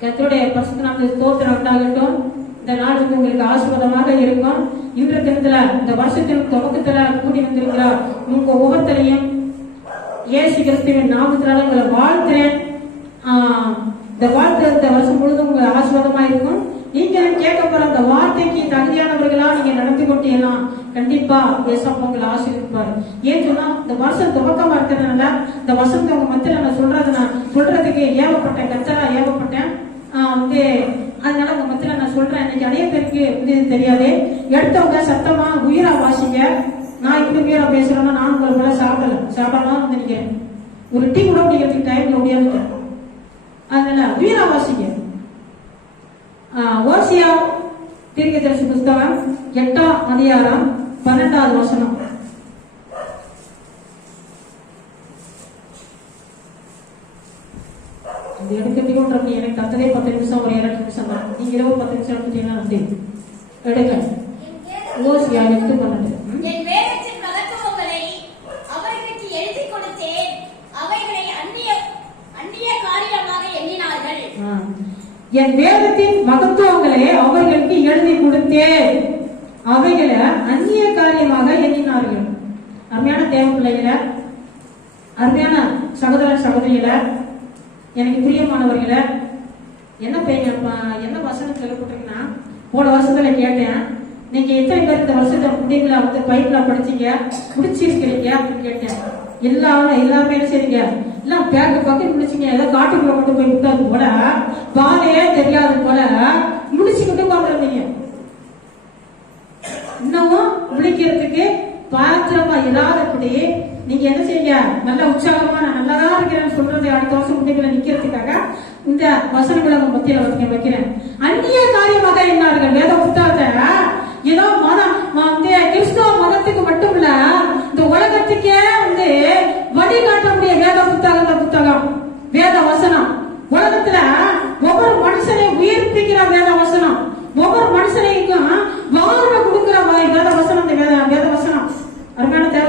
கத்தருடைய பரிசுத்த நாம ஸ்தோத்திரம் உண்டாகட்டும். இந்த நாளுக்கு உங்களுக்கு ஆசீர்வாதமாக இருக்கும். இன்றைய தினத்துல இந்த வருஷத்தின் துவக்கத்துல கூடி வந்திருக்கிறார். உங்க ஒவ்வொருத்தரையும் இயேசு கிறிஸ்துவின் நாமத்தினால உங்களை வாழ்த்துறேன். இந்த வாழ்த்து இந்த வருஷம் முழுதும் உங்களுக்கு ஆசீர்வாதமா இருக்கும். நீங்களும் கேட்க போற அந்த வார்த்தைக்கு தகுதியானவர்களா நீங்க நடந்து கொண்டீங்கன்னா கண்டிப்பா ஏசப்பா உங்களை ஆசீர்வதிப்பாரு ஏன் சொன்னா இந்த வருஷம் துவக்கமா இருக்கிறதுனால இந்த வருஷத்தை உங்க மத்தியில நான் சொல்றது நான் சொல்றதுக்கு ஏவப்பட்டேன் கத்தரா ஏவப்பட்டேன். வந்து அதனால உங்க மத்தியில நான் சொல்றேன். இன்னைக்கு நிறைய பேருக்கு வந்து இது தெரியாது. எடுத்தவங்க சத்தமா உயிரா வாசிங்க. நான் இப்படி உயிரா பேசுறேன்னா நானும் உங்களை கூட சாப்பிடல. சாப்பிடலாம் வந்து நீங்க ஒரு டீ கூட குடிக்கிறதுக்கு டைம்ல முடியாது அதனால உயிரா வாசிங்க. ஓசியா ஓசியா தீர்க்கதரிசி புஸ்தகம் எட்டாம் அதிகாரம் பன்னெண்டாவது வசனம். எடுக்கிறதுக்கு ஒன்று எனக்கு தந்ததே பத்து நிமிஷம் ஒரு இரண்டு நிமிஷம் தான் நீங்க இருபது பத்து நிமிஷம் எடுத்துட்டீங்கன்னா நன்றி எடுங்க. ஓசியா எட்டு பன்னெண்டு ம்? என் வேதத்தின் மகத்துவங்களை அவர்களுக்கு எழுதிக் கொடுத்தேன். அவைகளை அந்நிய அந்நிய காரியமாக எண்ணினார்கள். என் வேதத்தின் மகத்துவங்களை அவர்களுக்கு எழுதி கொடுத்தேன். அவைகளை அந்நிய காரியமாக எண்ணினார்கள். அருமையான தேவ பிள்ளைகளை அருமையான சகோதர சகோதரிகளை எனக்கு பிரியமானவர்களை என்ன பெய்ய என்ன வசனம் சொல்லப்பட்டிருக்குன்னா போன வருஷத்துல கேட்டேன். நீங்க எத்தனை பேர் இந்த வருஷத்தை முடிங்களா வந்து பைப்ல படிச்சீங்க? முடிச்சிருக்கிறீங்க அப்படின்னு கேட்டேன். எல்லாரும் எல்லாமே என்ன செய்றீங்க? எல்லாம் பேக்கு பக்கம் முடிச்சுங்க ஏதோ காட்டுக்குள்ள கொண்டு போய் விட்டது போல. பாதையே தெரியாது போல. முடிச்சுக்கிட்டு உட்காந்துருந்தீங்க இன்னமும் முடிக்கிறதுக்கு பாத்திரமா இல்லாதபடி நீங்க என்ன செய்யுங்க? நல்ல உற்சாகமா நான் நல்லதா இருக்கிறேன்னு சொல்றதை அடுத்த வருஷம் முன்னிகளை நிக்கிறதுக்காக இந்த வசனங்களை உங்க மத்தியில வைக்க வைக்கிறேன். அந்நிய காரியமாக என்னார்கள்? வேத புத்தகத்தை? ஏதோ மதம் வந்து கிறிஸ்தவ மதத்துக்கு மட்டும் இல்ல இந்த உலகத்துக்கே வந்து வழிகாட்டக்கூடிய வேத புத்தகம் இந்த புத்தகம். வேத வசனம். உலகத்துல ஒவ்வொரு மனுஷனை உயிர்ப்பிக்கிற வேத வசனம். ஒவ்வொரு மனுஷனைக்கும் வாழ்வை கொடுக்கிற வேத வசனம் இந்த வேத வேத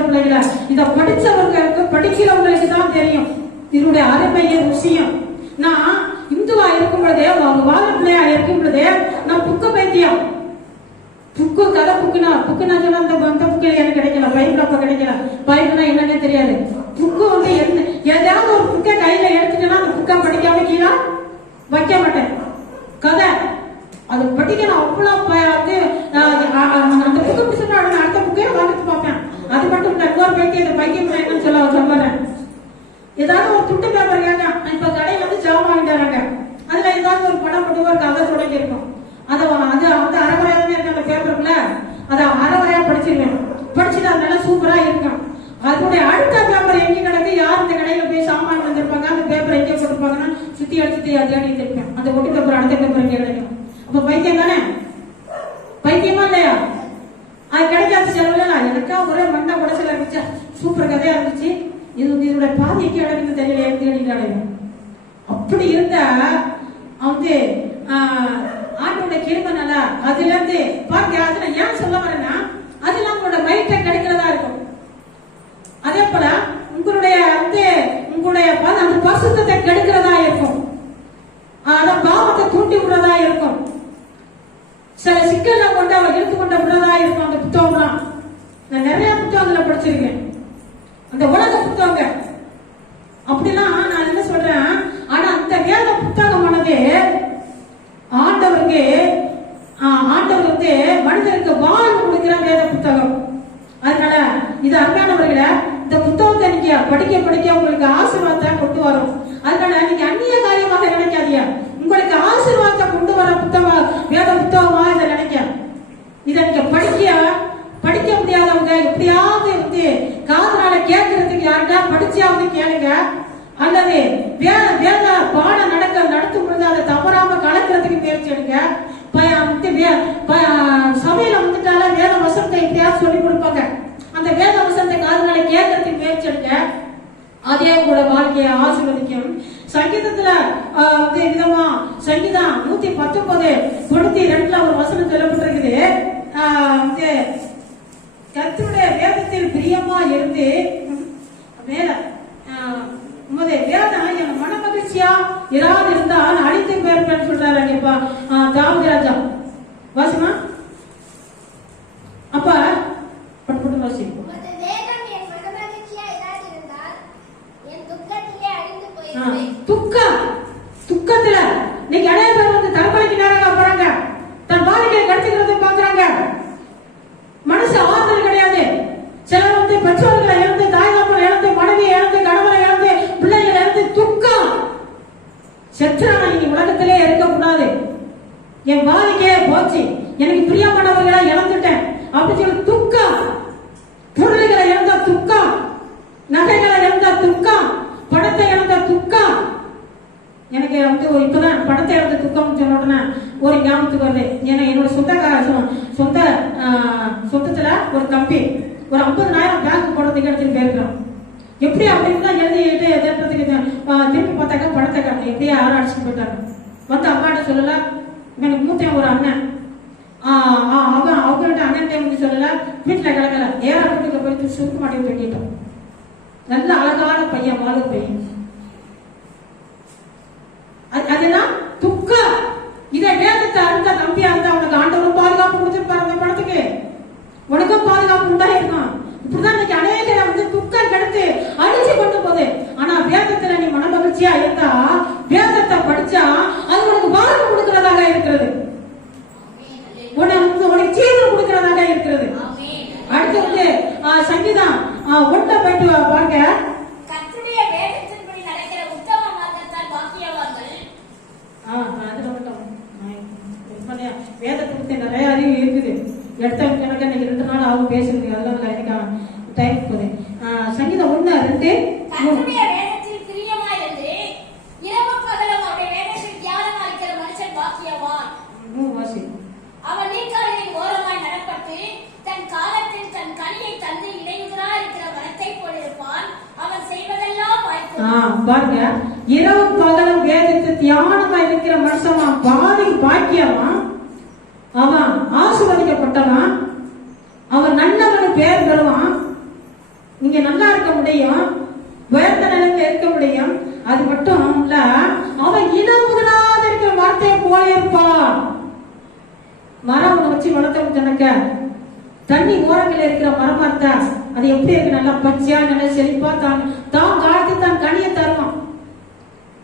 வசனம் இத படிச்சவங்களுக்கு படிக்கிறவங்களுக்கு தான் தெரியும். இதனுடைய அருமைய விஷயம். நான் இந்துவா இருக்கும் பொழுதே அவங்க வாழ பிள்ளையா இருக்கும் பொழுதே நான் புக்கு பைத்தியம் புக்கு கதை புக்குனா புக்குனா சொன்னா அந்த அந்த புக்கு எனக்கு கிடைக்கல பைபிள் அப்ப கிடைக்கல. பைபிள்னா என்னன்னே தெரியாது. புக்கு வந்து எந்த ஏதாவது ஒரு புக்கை கையில எடுத்துட்டேன்னா அந்த புக்கை படிக்காம கீழே வைக்க மாட்டேன். கதை. அது படிக்கணும் அவ்வளவு ப- வந்து அந்த புக்கு பிடிச்சிட்டு அடுத்த புக்கே வாங்கிட்டு பார்ப்பேன் அது மட்டும் இல்ல இன்னொரு பைத்தியம் இந்த பைத்தியம் என்னன்னு சொல்ல சொல்லுறேன் ஏதாவது ஒரு துட்டு பேப்பர் கேட்க இப்ப கடையில வந்து ஜாமான் வாங்கிட்டு வராங்க அதுல ஏதாவது ஒரு படம் போட்டு ஒரு கதை தொடங்கி இருக்கும் அதை அது அந்த அரைவரையா தானே இருக்கு அந்த பேப்பருக்குள்ள அதை அரைவரையா படிச்சிருவேன் படிச்சுட்டு அது நல்லா சூப்பரா இருக்கும் அதனுடைய அடுத்த பேப்பர் எங்க கிடக்கு யார் இந்த கடையில போய் சாமான் வந்திருப்பாங்க அந்த பேப்பர் எங்க போட்டிருப்பாங்கன்னா சுத்தி அடிச்சு தேடிட்டு அந்த ஒட்டு பேப்பர் அடுத்த பேப்பர் கிடைக்கும் அப்ப பைத்தியம் தானே? பைத்தியமா இல்லையா? அது கிடைக்காத செலவுல எனக்கா ஒரே மண்டை உடச்சல இருந்துச்சு? சூப்பர் கதையா இருந்துச்சு. இது இதோட பாதிக்கு எங்க தெரியல எனக்கு அடையும் அப்படி இருந்த வந்து ஆஹ், ஆண்டோட கிருபனால அதுல இருந்து பாருங்க அதுல ஏன் சொல்ல வரேன்னா அதுல உங்களோட மைட்டை கிடைக்கிறதா இருக்கும். அதே போல உங்களுடைய வந்து உங்களுடைய அந்த பசுத்தத்தை கெடுக்கிறதா இருக்கும். அந்த பாவத்தை தூண்டி விடுறதா இருக்கும். சில சிக்கல்ல கொண்டு அவன் இழுத்து கொண்ட விடுறதா இருக்கும் அந்த புத்தகம்லாம். நான் நிறைய புத்தகங்களை படிச்சிருக்கேன். அந்த உலக புத்தகங்க. அப்படிலாம் நான் என்ன சொல்றேன்? ஆனா அந்த வேத புத்தகமானது ஆண்டவருக்கு ஆண்டவர் வந்து மனிதருக்கு வாழ்வு கொடுக்கிற வேத புத்தகம். அதனால இது அருமையானவர்களை படிக்க படிக்க உங்களுக்கு ஆசீர்வாதத்தை கொண்டு வரும். அதனால நீங்க அந்நிய காரியமாக நினைக்காதியா உங்களுக்கு ஆசீர்வாதத்தை கொண்டு வர புத்தகம் வேத புத்தகமா இதை நினைக்க இதை நீங்க படிக்க படிக்க முடியாதவங்க எப்படியாவது வந்து காதனால கேட்கறதுக்கு யாருக்கா படிச்சாவது கேளுங்க. அல்லது வேத வேத பாடம் நடக்க நடத்தும் பொழுது அதை தவறாம கலக்கிறதுக்கு முயற்சி எடுங்க. வந்து சபையில வந்துட்டால வேத வசனத்தை எப்படியாவது சொல்லி கொடுப்பாங்க. அந்த வேத வசனத்தை காதனால கேட்கறதுக்கு முயற்சி எடுங்க. அதே உங்களோட வாழ்க்கையை ஆசிர்வதிக்கும். சங்கீதத்துல வந்து விதமா சங்கீதம் நூத்தி பத்தொன்பது தொண்ணூத்தி ரெண்டுல ஒரு வசனம் சொல்லப்பட்டிருக்குது. வந்து கத்தருடைய வேதத்தில் பிரியமா இருந்து மேல உமது என் மன மகிழ்ச்சியா இராது இருந்தால் அடித்து பேர்பேன் சொல்றாரு அங்கப்பா. தாமதி ராஜா. வாசிமா? அப்பா பட்டு பட்டு என் வாழ்க்கையே போச்சு. எனக்கு பிரியமானவர்களை இழந்துட்டேன். அப்படின்னு சொல்லி துக்கம் பொருள்களை இழந்த துக்கம் நகைகளை இழந்த துக்கம் படத்தை இழந்த துக்கம் எனக்கு வந்து ஒரு இப்பதான் படத்தை இழந்த துக்கம் சொன்ன உடனே ஒரு ஞாபகத்துக்கு வருது. ஏன்னா என்னோட சொந்த சொந்த ஆஹ், ஒரு தம்பி ஒரு ஐம்பதுனாயிரம் பேங்க் போடுறதுக்கு எடுத்துட்டு போயிருக்கிறோம் எப்படி அப்படின்னா எழுதிட்டு எதிர்க்கிறதுக்கு திருப்பி பார்த்தாக்கா படத்தை காட்டு எப்படியே ஆராய்ச்சி போயிட்டாங்க வந்து அம்மாட்ட சொல்லலாம் எனக்கு மூத்த ஒரு அண்ணன். ஆஹ், அவன் அவங்கள்ட்ட அண்ணன் வந்து சொல்லல. வீட்டுல கிடக்கல. ஏஆர் வீட்டுக்கு போயிட்டு சுருக்கு மாட்டி கட்டிட்டோம் நல்ல அழகான பையன் வாழ பையன். அது- அதெல்லாம் துக்க. இதை வேதத்தை அறிந்த நம்பியா இருந்தா உனக்கு ஆண்டவரும் பாதுகாப்பு கொடுத்துருப்பாரு அந்த படத்துக்கு. உனக்கும் பாதுகாப்பு உண்டா இப்படிதான் இன்னைக்கு அநேகரை வந்து துக்கம் கெடுத்து அழிச்சு கொண்டு போகுது ஆனா வேதத்துல நீ மனமகிழ்ச்சியா இருந்தா வேதத்தை படிச்சா அது உனக்கு வாழ்வு கொடுக்கிறதாக இருக்கிறது உனக்கு உனக்கு ஜீவன் கொடுக்கிறதாக இருக்கிறது அடுத்து வந்து ஆஹ், சங்கீதம் ஆஹ், ஒன்றை போயிட்டு வா- பாருங்க கர்த்தருடைய வேதத்தின்படி நடக்கிற உத்தம மார்க்கத்தால் பாக்கியவான்கள் ஆ, அதுல மட்டும். நான் இப்ப நிறைய வேதத்தை பத்தி நிறைய அறிவு இருக்குது. எடுத்த எனக்கு இன்னைக்கு ரெண்டு நாள் ஆகும் பேசுறது அதெல்லாம் எனக்கு டைம் போகுது சங்கீதம் ஒண்ணு ரெண்டு அவன் நீர்க்காலின் ஓரமாய் நடப்பட்டு தன் காலத்தில் தன் கனியை தந்து இடையுதலா இருக்கிற மரத்தை போலிருப்பான் அவன் செய்வதெல்லாம் பாருங்க. இரவு பகலும் வேதத்தை தியானமா இருக்கிற மனுஷன் பாதி பாக்கியவன். அவன் ஆசீர்வதிக்கப்பட்டவன். அவன் நல்லவனு பேர் பெறுவான் நீங்க நல்லா இருக்க முடியும். உயர்ந்த நிலையில இருக்க முடியும். அது மட்டும் இல்ல அவன் இனம் முதலாத இருக்கிற வார்த்தையை போல இருப்பான். மரம் ஒண்ணு வச்சு வளர்த்தவங்க தனக்க. தண்ணி ஓரங்களில் இருக்கிற மரமா இருந்தா அது எப்படி இருக்கு? நல்லா பச்சையா நல்லா செழிப்பா தான் தான் காலத்து தான் கனியை தருவான்.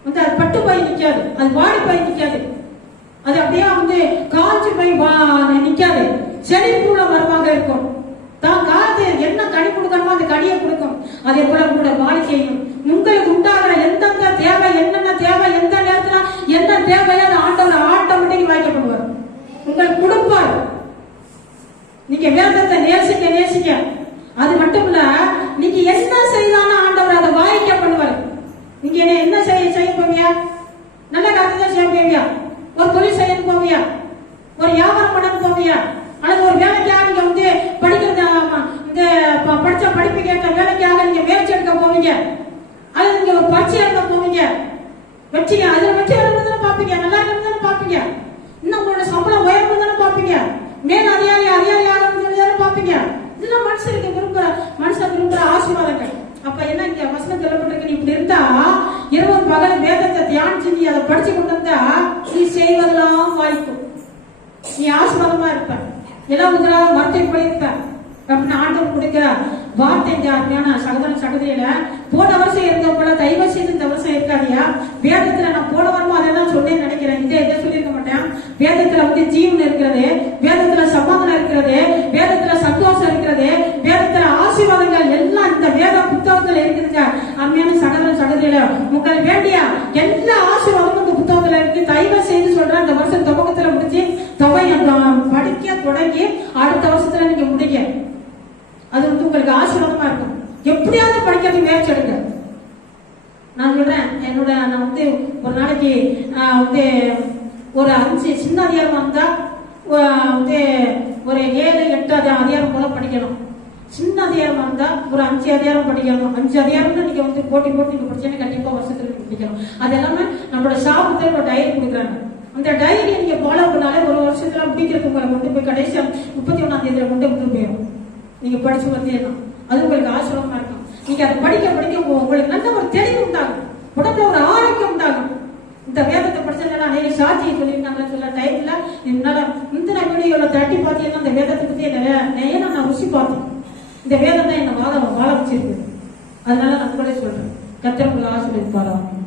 வந்து அது பட்டு போய் நிற்காது அது வாடி போய் நிற்காது அது அப்படியே வந்து காய்ச்சி போய் நிக்காது. செழிப்புள்ள மரமாக இருக்கும். தான் காலத்தை என்ன கனி கொடுக்கணுமோ அந்த கனியை கொடுக்கும். அதே போல கூட வாழ்க்கையும் உங்களுக்கு உண்டாகிற எந்தெந்த தேவை என்னென்ன தேவை எந்த நேரத்துல என்ன தேவையோ அது ஆண்டவர் ஆட்டோமேட்டிக் வாய்க்கப்படுவார் உங்களுக்கு கொடுப்பார் நீங்க வேதத்தை நேசிக்க நேசிக்க. அது மட்டும் இல்ல நீங்க என்ன செய்தாலும் ஆண்டவர் அதை வாய்க்க பண்ணுவார் நீங்க என்ன என்ன செய்ய செய்ய போவியா நல்ல காரியத்தை தான் செய்ய போவியா ஒரு தொழில் செய்ய போவியா ஒரு வியாபாரம் பண்ண போவீங்க அல்லது ஒரு வேலைக்காக நீங்க வந்து படிக்கிறது இந்த ப- படிச்ச படிப்பு கேட்ட வேலைக்காக நீங்க முயற்சி எடுக்க போவீங்க. அல்லது நீங்க ஒரு பச்சை எழுத போவீங்க. வெற்றி அதுல வச்சு எழுந்து தானே பாப்பீங்க நல்லா இருந்தாலும் தானே பாப்பீங்க இன்னும் உங்களோட சம்பளம் உயர்வு தானே பாப்பீங்க மேல் அதிகாரி அதிகாரி ஆகணும்னு தானே பாப்பீங்க இதெல்லாம் மனுஷனுக்கு விரும்புற மனுஷன் விரும்புற ஆசீர்வாதங்கள். அப்ப என்ன இங்க வசனம் சொல்லப்பட்டிருக்கு? நீ இப்படி இருந்தா இரவு பகல் வேதத்தை தியானிச்சு நீ அதை படிச்சு கொண்டு வந்தா நீ செய்வதெல்லாம் வாய்க்கும். நீ ஆசீர்வாதமா இருப்ப எல்லாம் உங்களால வார்த்தை படிப்ப அப்படின்னு ஆண்டவர் கொடுக்கிற வார்த்தை இந்த அருமையான சகோதர சகதியில போன வருஷம் இருந்த போல தயவு செய்து இந்த வருஷம் இருக்காதியா வேதத்துல நான் போன வருமோ அதை தான் நினைக்கிறேன். இதே இதை சொல்லியிருக்க மாட்டேன். வேதத்துல வந்து ஜீவன் இருக்கிறது. வேதத்துல சமாதானம் இருக்கிறது. வேதத்துல சந்தோஷம் இருக்கிறது வேதத்துல ஆசீர்வாதங்கள் எல்லாம் இந்த வேத புத்தகத்துல இருக்குதுங்க அருமையான சகோதர சகோதரியில உங்களுக்கு வேண்டிய எல்லா ஆசீர்வாதமும் இந்த புத்தகத்துல இருக்கு தயவு செய்து சொல்றேன் இந்த வருஷம் துவக்கத்துல முடிச்சு தொகை படிக்க தொடங்கி அடுத்த வருஷத்துல நீங்க முடிங்க அது வந்து உங்களுக்கு ஆசீர்வாதமா இருக்கும். எப்படியாவது படிக்கிறது முயற்சி எடுங்க. நான் சொல்றேன் என்னோட நான் வந்து ஒரு நாளைக்கு வந்து ஒரு அஞ்சு சின்ன அதிகாரம் வந்தா வந்து ஒரு ஏழு எட்டு அதிக அதிகாரம் போல படிக்கணும். சின்ன அதிகாரம் வந்தா ஒரு அஞ்சு அதிகாரம் படிக்கணும். அஞ்சு அதிகாரம் நீங்க வந்து போட்டி போட்டு நீங்க படிச்சீங்கன்னா கண்டிப்பா வருஷத்துல நீங்க படிக்கணும் அது எல்லாமே நம்மளோட சாபத்தில் ஒரு டைரி கொடுக்குறாங்க. அந்த டைரியை நீங்க ஃபாலோ பண்ணாலே ஒரு வருஷத்துல முடிக்கிறதுக்கு உங்களை கொண்டு போய் கடைசியா முப்பத்தி ஒன்னாம் தேதியில கொண்டு வந்து போயிடும். நீங்க படிச்சு வந்தீங்கன்னா அது உங்களுக்கு ஆசிரமமா இருக்கும். நீங்க அதை படிக்க படிக்க உங்களுக்கு நல்ல ஒரு தெளிவு உண்டாகும். உடம்புல ஒரு ஆரோக்கியம் உண்டாகும். இந்த வேதத்தை படிச்சதுனால அநேக சாட்சியை சொல்லியிருக்காங்க சொல்ல டைம்ல என்னால முந்தின வீடியோல தட்டி பார்த்தீங்கன்னா இந்த வேதத்தை பத்தி நிறைய நிறைய நான் ருசி பார்த்தேன். இந்த வேதம் தான் என்ன வாழ வாழ வச்சிருக்கு. அதனால நான் உங்களே சொல்றேன். கத்திரங்களை ஆசிரியர் பாருங்க